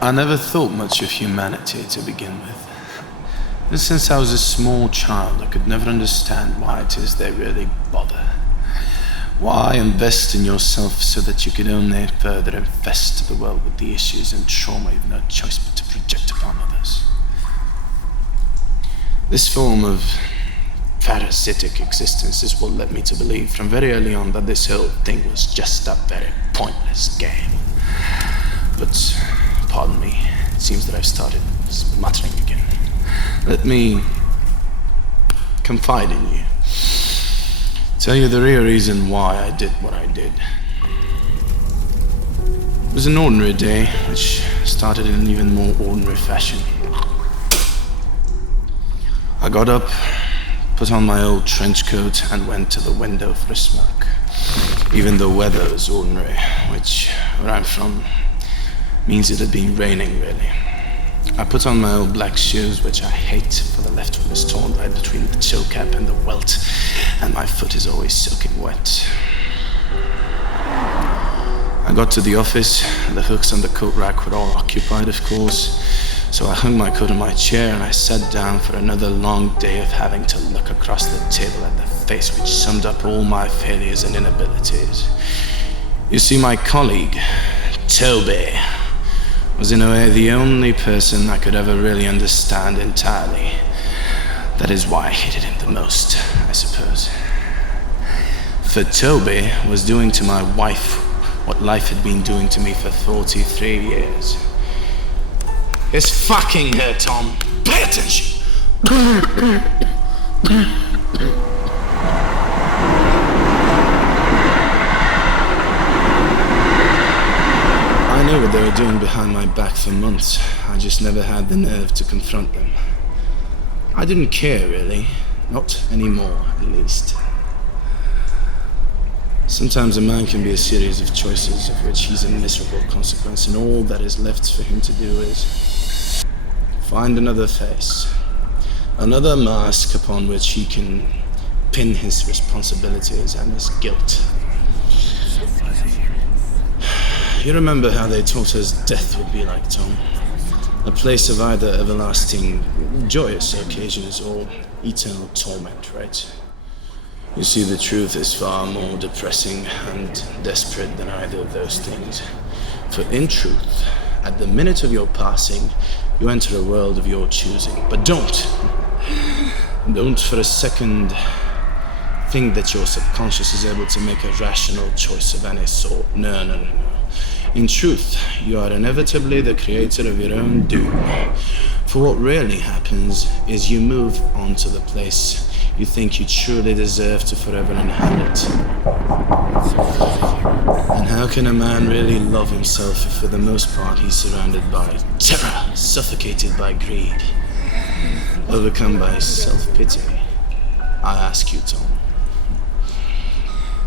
I never thought much of humanity to begin with. And since I was a small child, I could never understand why it is they really bother. Why invest in yourself so that you could only further infest the world with the issues and trauma you've no choice but to project upon others? This form of parasitic existence is what led me to believe from very early on that this whole thing was just a very pointless game. But, pardon me, it seems that I've started muttering again. Let me confide in you. Tell you the real reason why I did what I did. It was an ordinary day, which started in an even more ordinary fashion. I got up, put on my old trench coat, and went to the window for a smoke. Even the weather was ordinary, which, where I'm from, means it had been raining, really. I put on my old black shoes, which I hate, for the left one is torn right between the toe cap and the welt, and my foot is always soaking wet. I got to the office, and the hooks on the coat rack were all occupied, of course, so I hung my coat on my chair and I sat down for another long day of having to look across the table at the face which summed up all my failures and inabilities. You see, my colleague, Toby, was in a way the only person I could ever really understand entirely. That is why I hated him the most, I suppose. For Toby was doing to my wife what life had been doing to me for 43 years. It's fucking her, Tom. Pay attention. I knew what they were doing behind my back for months. I just never had the nerve to confront them. I didn't care, really. Not anymore, at least. Sometimes a man can be a series of choices of which he's a miserable consequence, and all that is left for him to do is find another face, another mask upon which he can pin his responsibilities and his guilt. You remember how they taught us death would be like, Tom? A place of either everlasting, joyous occasions or eternal torment, right? You see, the truth is far more depressing and desperate than either of those things. For in truth, at the minute of your passing, you enter a world of your choosing. But don't for a second think that your subconscious is able to make a rational choice of any sort. No. In truth, you are inevitably the creator of your own doom. For what really happens is you move on to the place you think you truly deserve to forever inhabit. And how can a man really love himself if for the most part he's surrounded by terror, suffocated by greed, overcome by self-pity? I ask you, Tom.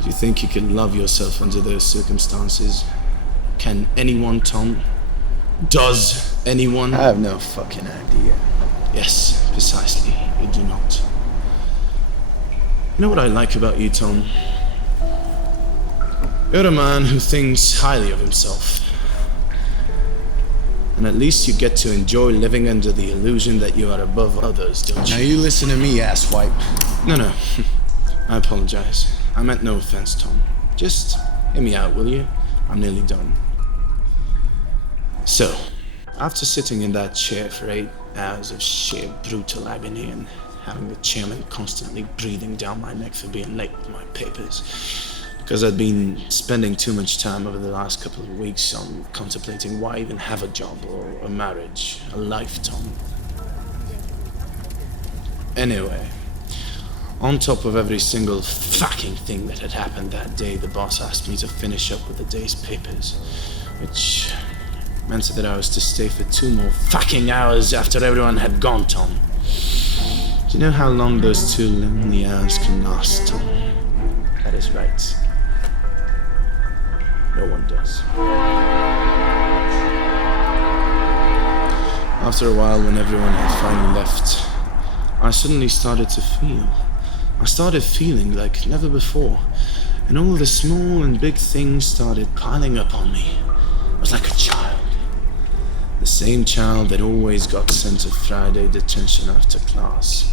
Do you think you can love yourself under those circumstances? Can anyone, Tom? Does anyone? I have no fucking idea. Yes, precisely, you do not. You know what I like about you, Tom? You're a man who thinks highly of himself. And at least you get to enjoy living under the illusion that you are above others, don't you? Now you listen to me, asswipe. No. I apologize. I meant no offense, Tom. Just hear me out, will you? I'm nearly done. So, after sitting in that chair for 8 hours of sheer brutal agony and having the chairman constantly breathing down my neck for being late with my papers, because I'd been spending too much time over the last couple of weeks on contemplating why even have a job or a marriage, a life, Tom. Anyway, on top of every single fucking thing that had happened that day, the boss asked me to finish up with the day's papers, which meant that I was to stay for 2 more fucking hours after everyone had gone, Tom. Do you know how long those 2 lonely hours can last, Tom? That is right. No one does. After a while, when everyone had finally left, I suddenly started to feel. I started feeling like never before, and all the small and big things started piling up on me. I was like a child. The same child that always got sent to Friday detention after class.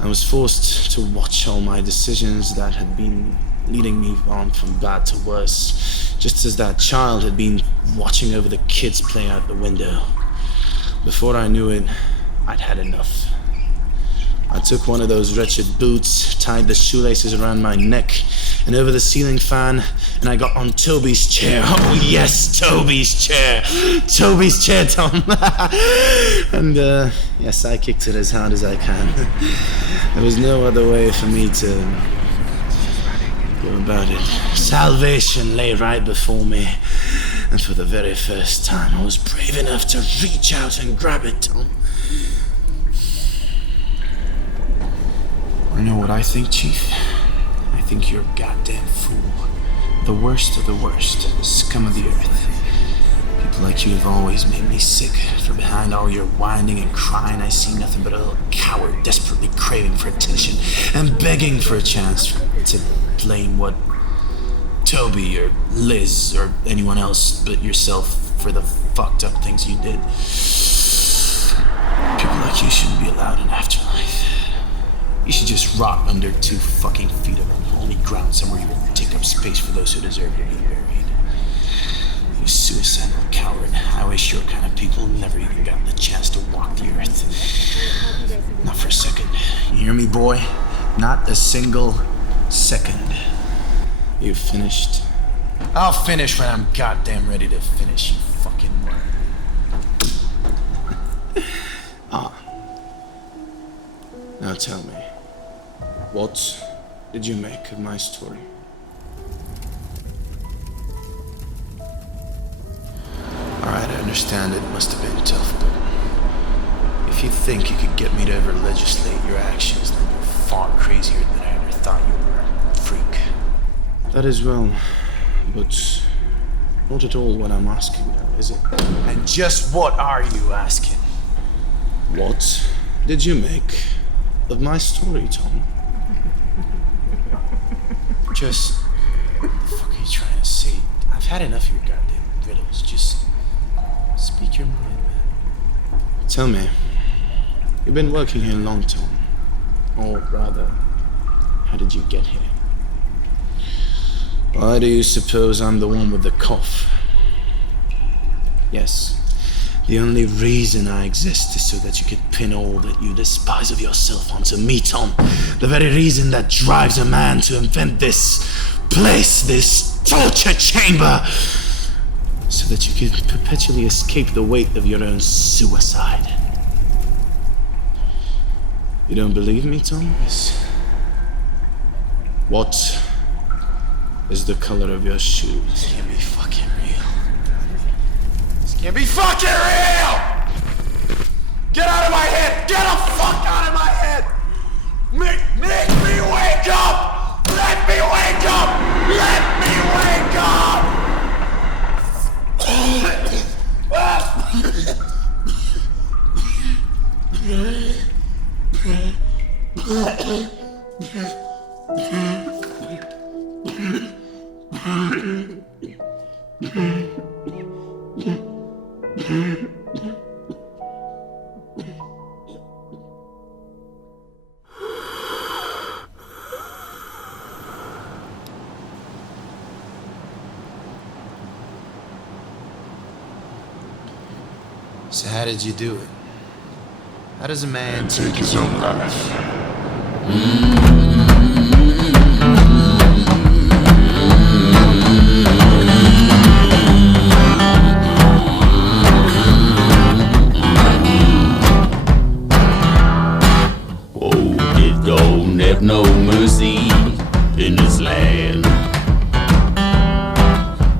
I was forced to watch all my decisions that had been leading me on from bad to worse, just as that child had been watching over the kids play out the window. Before I knew it, I'd had enough. I took one of those wretched boots, tied the shoelaces around my neck and over the ceiling fan, and I got on Toby's chair. Oh yes, Toby's chair! Toby's chair, Tom! And yes, I kicked it as hard as I can. There was no other way for me to go about it. Salvation lay right before me, and for the very first time I was brave enough to reach out and grab it, Tom. You know what I think, Chief? I think you're a goddamn fool. The worst of the worst. The scum of the earth. People like you have always made me sick. For behind all your whining and crying, I see nothing but a little coward desperately craving for attention and begging for a chance to blame what Toby or Liz or anyone else but yourself for the fucked up things you did. People like you shouldn't be allowed an afterlife. You should just rot under 2 fucking feet of unholy ground somewhere you will take up space for those who deserve to be buried. You suicidal coward. I wish your kind of people never even got the chance to walk the earth. Not for a second. You hear me, boy? Not a single second. You finished? I'll finish when I'm goddamn ready to finish, you fucking Ah. Now tell me, what did you make of my story? Alright, I understand it must have been tough, but if you think you could get me to ever legislate your actions, then you're far crazier than I ever thought you were, freak. That is well, but not at all what I'm asking now, is it? And just what are you asking? What did you make of my story, Tom? Just, what the fuck are you trying to say? I've had enough of your goddamn riddles. Just speak your mind, man. Tell me, you've been working here a long time. Or rather, how did you get here? Why do you suppose I'm the one with the cough? Yes. The only reason I exist is so that you could pin all that you despise of yourself onto me, Tom. The very reason that drives a man to invent this place, this torture chamber, so that you could perpetually escape the weight of your own suicide. You don't believe me, Tom? What is the color of your shoes? This can't be fucking real. Can't be fucking real! Get out of my head! Get the fuck out of my head! Make me wake up! Let me wake up! Let me wake So how did you do it? How does a man take his own life? Oh, it don't have no mercy in this land.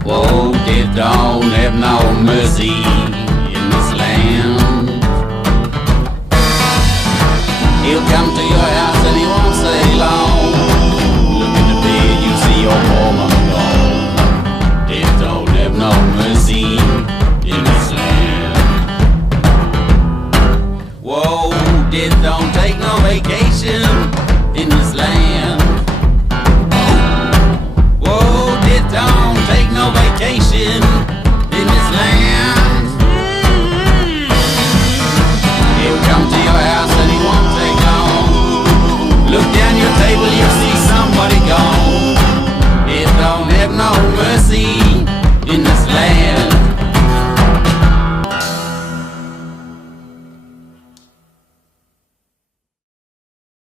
Oh, it don't have no mercy in this land. He'll come to your house